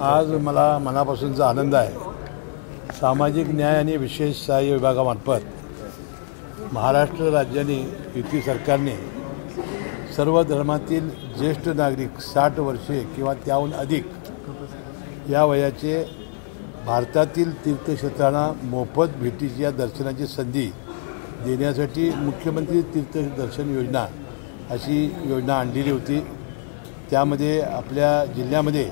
आज मला मनापासूनचा आनंद आहे। सामाजिक न्याय आणि विशेष सहाय्य विभागामार्फत महाराष्ट्र राज्याने युती सरकारने सर्व धर्मातील ज्येष्ठ नागरिक 60 वर्षे किंवा त्याहून अधिक या वयाचे भारतातील तीर्थक्षेत्रांना मोफत भेटीची या दर्शनाची संधी देण्यासाठी मुख्यमंत्री तीर्थदर्शन योजना अशी योजना आणलेली होती। त्यामध्ये आपल्या जिल्ह्यामध्ये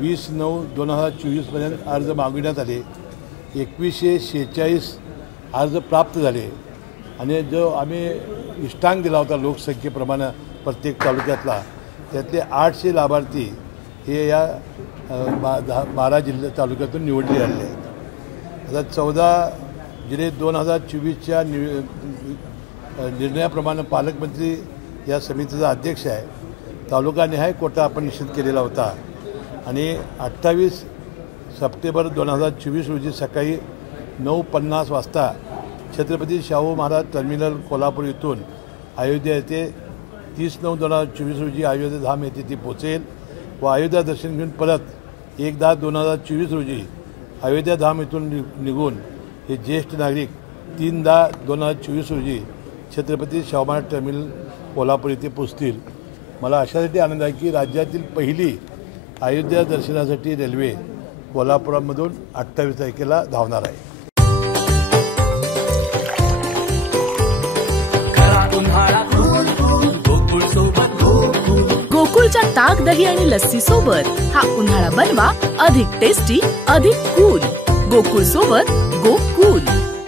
20/9/2024 पर्यंत अर्ज मागविण्यात आले। 2146 अर्ज प्राप्त झाले आणि जो आम्ही इष्टांक दिला होता लोकसंख्येप्रमाणे प्रत्येक तालुक्यातला, त्यातले 800 लाभार्थी हे या 12 जिल्हा तालुक्यातून निवडले आले आहेत। आता 14 जुलै 2024च्या निर्णयाप्रमाणे पालकमंत्री या समितीचा अध्यक्ष आहे। तालुकानिहाय कोटा आपण निश्चित केलेला होता आणि 28 सप्टेंबर 2024 रोजी सकाळी 9:50 वाजता छत्रपती शाहू महाराज टर्मिनल कोल्हापूर येथून अयोध्या येथे 30/9/2024 रोजी अयोध्या धाम येथे ती पोचेल व अयोध्या दर्शन घेऊन परत 1/10/2024 रोजी अयोध्या धाम येथून निघून हे ज्येष्ठ नागरिक 3/10/2024 रोजी छत्रपती शाहू महाराज टर्मिनल कोल्हापूर येथे पोचतील। मला अशासाठी आनंद आहे की राज्यातील पहिली अयोध्या दर्शनासाठी रेल्वे कोल्हापुरामधून 28 तारखेला धावणार आहे। गोकुळच्या ताक, दही आणि लस्सी सोबत हा उन्हाळा बनवा अधिक टेस्टी, अधिक कूल। गोकुळ सोबत गोकुळ।